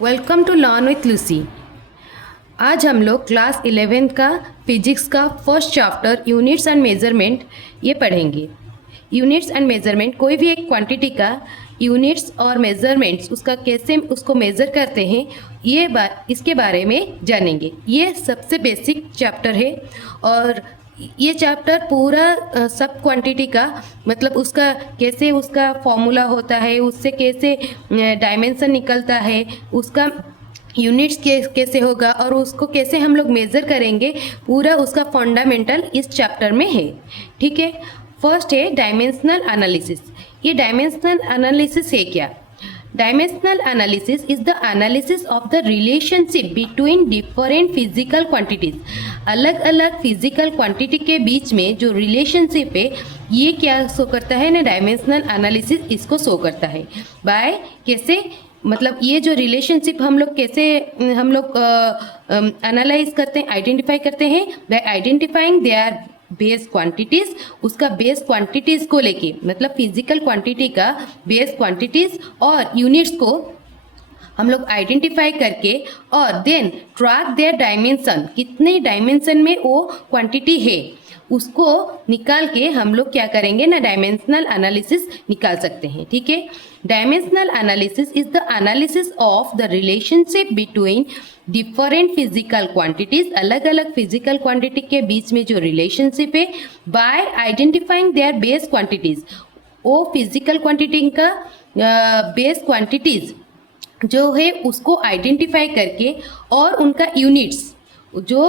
Welcome to learn with Lucy. आज हम लोग क्लास 11 का फिजिक्स का first chapter units and measurement ये पढ़ेंगे। यूनिट्स एंड मेजरमेंट, कोई भी एक क्वांटिटी का यूनिट्स और मेजरमेंट्स उसका कैसे उसको मेज़र करते हैं इसके बारे में जानेंगे। ये सबसे बेसिक चैप्टर है और ये चैप्टर पूरा सब क्वांटिटी का मतलब उसका कैसे उसका फॉर्मूला होता है, उससे कैसे डायमेंशन निकलता है, उसका यूनिट्स कैसे होगा और उसको कैसे हम लोग मेज़र करेंगे, पूरा उसका फंडामेंटल इस चैप्टर में है। ठीक है, फर्स्ट है डायमेंशनल एनालिसिस। ये डायमेंशनल एनालिसिस है क्या? Dimensional analysis is the analysis of the relationship between different physical quantities। अलग अलग फिजिकल क्वांटिटी के बीच में जो रिलेशनशिप है ये क्या शो करता है ना, डायमेंशनल एनालिसिस इसको शो करता है। बाय कैसे, मतलब ये जो रिलेशनशिप हम लोग कैसे हम लोग एनालाइज करते हैं, आइडेंटिफाई करते हैं bye identifying there base quantities. उसका बेस क्वांटिटीज को लेके मतलब फिजिकल क्वांटिटी का बेस क्वांटिटीज और यूनिट्स को हम लोग आइडेंटिफाई करके और देन ट्रैक देयर डायमेंशन, कितने डायमेंशन में वो क्वांटिटी है उसको निकाल के हम लोग क्या करेंगे ना, डायमेंशनल एनालिसिस निकाल सकते हैं। ठीक है, dimensional analysis is the analysis of the relationship between different physical quantities. अलग अलग फिजिकल क्वांटिटी के बीच में जो रिलेशनशिप है bye identifying there base quantities. वो फिजिकल क्वांटिटी का बेस क्वांटिटीज जो है उसको आइडेंटिफाई करके और उनका यूनिट्स जो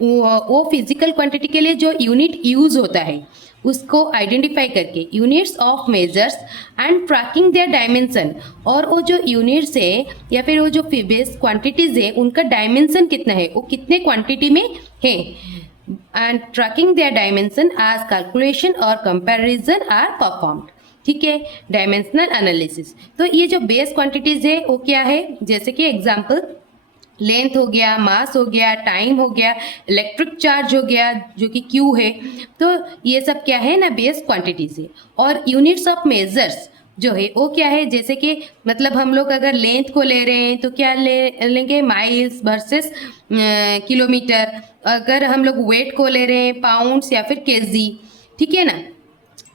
वो फिजिकल क्वांटिटी के लिए जो यूनिट यूज होता है उसको आइडेंटिफाई करके units of measures and tracking their dimension. और वो जो यूनिट्स है या फिर वो जो बेस क्वांटिटीज है उनका डायमेंशन कितना है, वो कितने क्वांटिटी में है, and tracking their dimension as calculation और कंपैरिजन आर परफॉर्म्ड। ठीक है, डायमेंशनल एनालिसिस। तो ये जो बेस क्वांटिटीज है वो क्या है, जैसे कि एग्जांपल लेंथ हो गया, मास हो गया, टाइम हो गया, इलेक्ट्रिक चार्ज हो गया जो कि क्यू है। तो ये सब क्या है ना, बेस क्वांटिटीज है। और यूनिट्स ऑफ मेजर्स जो है वो क्या है, जैसे कि मतलब हम लोग अगर लेंथ को ले रहे हैं तो क्या लेंगे, माइल्स वर्सेस किलोमीटर। अगर हम लोग वेट को ले रहे हैं, पाउंड्स या फिर केजी। ठीक है ना,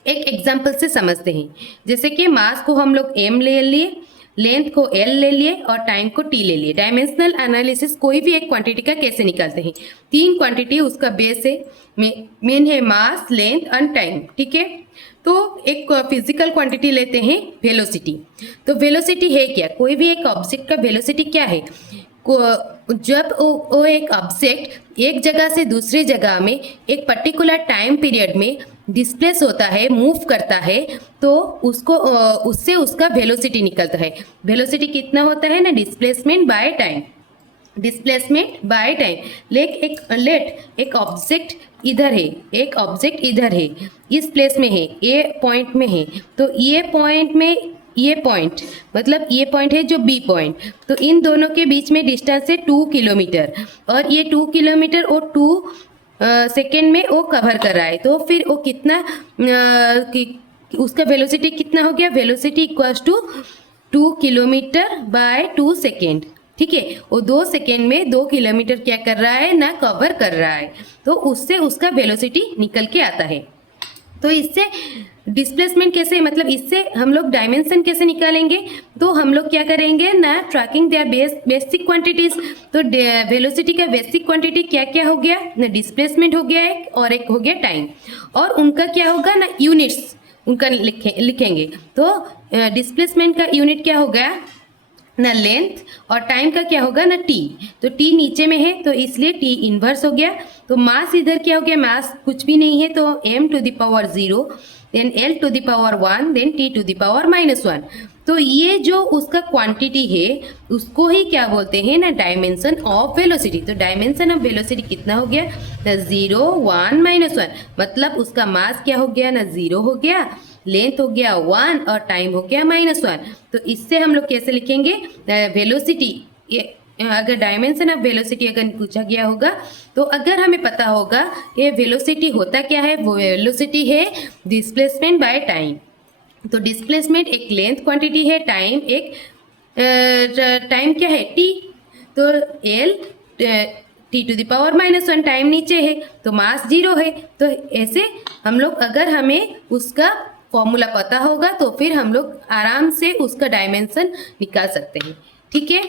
एक एग्जाम्पल से समझते हैं। जैसे कि मास को हम लोग m ले लिए, लेंथ को l ले लिए और टाइम को t ले लिए। डायमेंशनल एनालिसिस कोई भी एक क्वांटिटी का कैसे निकालते हैं, तीन क्वांटिटी उसका बेस है, मेन है मास, लेंथ एंड टाइम। ठीक है, तो एक फिजिकल क्वांटिटी लेते हैं वेलोसिटी। तो वेलोसिटी है क्या, कोई भी एक ऑब्जेक्ट का वेलोसिटी क्या है, जब वो एक ऑब्जेक्ट एक जगह से दूसरी जगह में एक पर्टिकुलर टाइम पीरियड में डिस्प्लेस होता है, मूव करता है, तो उसको उससे उसका वेलोसिटी निकलता है। वेलोसिटी कितना होता है ना, displacement by time, displacement by time. Let एक ऑब्जेक्ट इधर है, एक ऑब्जेक्ट इधर है, इस प्लेस में है, ए पॉइंट में है, तो ये पॉइंट में ये पॉइंट मतलब ये पॉइंट है जो बी पॉइंट, तो इन दोनों के बीच में डिस्टेंस है 2 किलोमीटर और ये 2 किलोमीटर और 2 सेकेंड में वो कवर कर रहा है। तो फिर वो कितना उसका वेलोसिटी कितना हो गया, velocity equals to 2 kilometre by 2 second. ठीक है, वो 2 सेकेंड में 2 किलोमीटर क्या कर रहा है ना, कवर कर रहा है, तो उससे उसका वेलोसिटी निकल के आता है। तो इससे डिस्प्लेसमेंट कैसे, मतलब इससे हम लोग डायमेंशन कैसे निकालेंगे, तो हम लोग क्या करेंगे ना, ट्रैकिंग देयर बेसिक क्वांटिटीज। तो वेलोसिटी का बेसिक क्वांटिटी क्या क्या हो गया ना, डिस्प्लेसमेंट हो गया एक और एक हो गया टाइम, और उनका क्या होगा ना, यूनिट्स उनका लिखेंगे। तो डिस्प्लेसमेंट का यूनिट क्या हो गया ना, लेंथ, और टाइम का क्या होगा ना, टी। तो टी नीचे में है तो इसलिए टी इनवर्स हो गया। तो मास इधर क्या हो गया, मास कुछ भी नहीं है तो m to the power 0, then l to the power 1, then t to the power -1। तो ये जो उसका क्वांटिटी है उसको ही क्या बोलते हैं ना, डायमेंशन ऑफ वेलोसिटी। तो डायमेंशन ऑफ वेलोसिटी कितना हो गया ना, 0, 1, -1, मतलब उसका मास क्या हो गया ना, 0 हो गया, लेंथ हो गया 1 और टाइम हो गया -1। तो इससे हम लोग कैसे लिखेंगे वेलोसिटी, अगर डायमेंशन ऑफ वेलोसिटी अगर पूछा गया होगा तो अगर हमें पता होगा ये वेलोसिटी होता क्या है, वो वेलोसिटी है डिस्प्लेसमेंट बाय टाइम। तो डिस्प्लेसमेंट एक लेंथ क्वांटिटी है, टाइम एक टाइम क्या है टी, तो एल T⁻⁻1 टाइम नीचे है तो मास 0 है। तो ऐसे हम लोग, अगर हमें उसका फॉर्मूला पता होगा तो फिर हम लोग आराम से उसका डायमेंशन निकाल सकते हैं। ठीक है।